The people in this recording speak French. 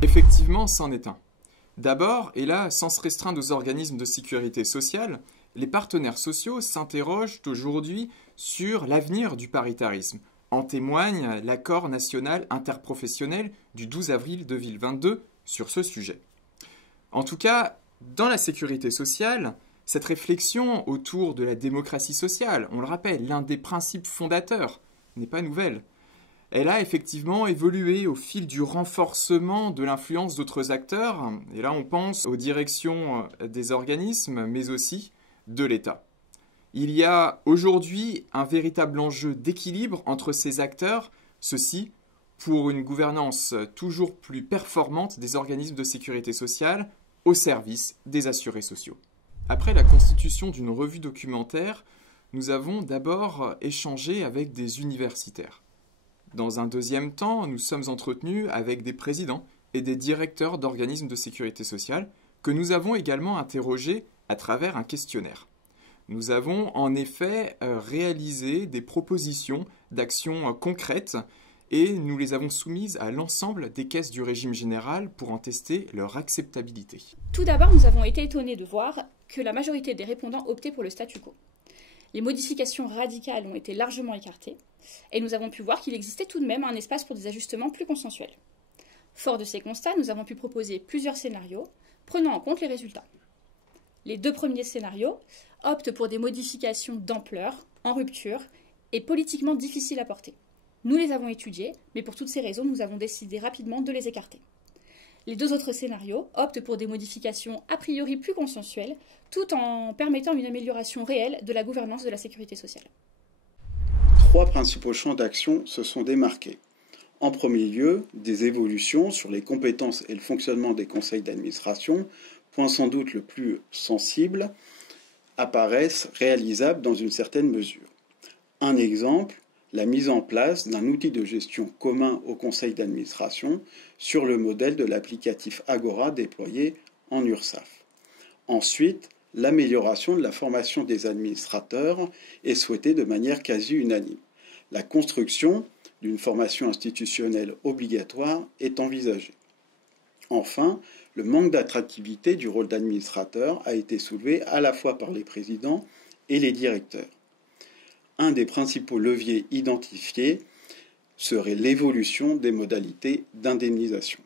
Effectivement, c'en est un. D'abord, et là, sans se restreindre aux organismes de sécurité sociale, les partenaires sociaux s'interrogent aujourd'hui sur l'avenir du paritarisme. En témoigne l'accord national interprofessionnel du 12 avril 2022 sur ce sujet. En tout cas, dans la sécurité sociale, cette réflexion autour de la démocratie sociale, on le rappelle, l'un des principes fondateurs, n'est pas nouvelle. Elle a effectivement évolué au fil du renforcement de l'influence d'autres acteurs, et là on pense aux directions des organismes, mais aussi de l'État. Il y a aujourd'hui un véritable enjeu d'équilibre entre ces acteurs, ceci pour une gouvernance toujours plus performante des organismes de sécurité sociale au service des assurés sociaux. Après la constitution d'une revue documentaire, nous avons d'abord échangé avec des universitaires. Dans un deuxième temps, nous sommes entretenus avec des présidents et des directeurs d'organismes de sécurité sociale que nous avons également interrogés à travers un questionnaire. Nous avons en effet réalisé des propositions d'actions concrètes et nous les avons soumises à l'ensemble des caisses du régime général pour en tester leur acceptabilité. Tout d'abord, nous avons été étonnés de voir que la majorité des répondants optaient pour le statu quo. Les modifications radicales ont été largement écartées, et nous avons pu voir qu'il existait tout de même un espace pour des ajustements plus consensuels. Fort de ces constats, nous avons pu proposer plusieurs scénarios, prenant en compte les résultats. Les deux premiers scénarios optent pour des modifications d'ampleur, en rupture, et politiquement difficiles à porter. Nous les avons étudiés, mais pour toutes ces raisons, nous avons décidé rapidement de les écarter. Les deux autres scénarios optent pour des modifications a priori plus consensuelles, tout en permettant une amélioration réelle de la gouvernance de la sécurité sociale. Trois principaux champs d'action se sont démarqués. En premier lieu, des évolutions sur les compétences et le fonctionnement des conseils d'administration, point sans doute le plus sensible, apparaissent réalisables dans une certaine mesure. Un exemple, la mise en place d'un outil de gestion commun au conseil d'administration sur le modèle de l'applicatif Agora déployé en URSSAF. Ensuite, l'amélioration de la formation des administrateurs est souhaitée de manière quasi unanime. La construction d'une formation institutionnelle obligatoire est envisagée. Enfin, le manque d'attractivité du rôle d'administrateur a été soulevé à la fois par les présidents et les directeurs. Un des principaux leviers identifiés serait l'évolution des modalités d'indemnisation.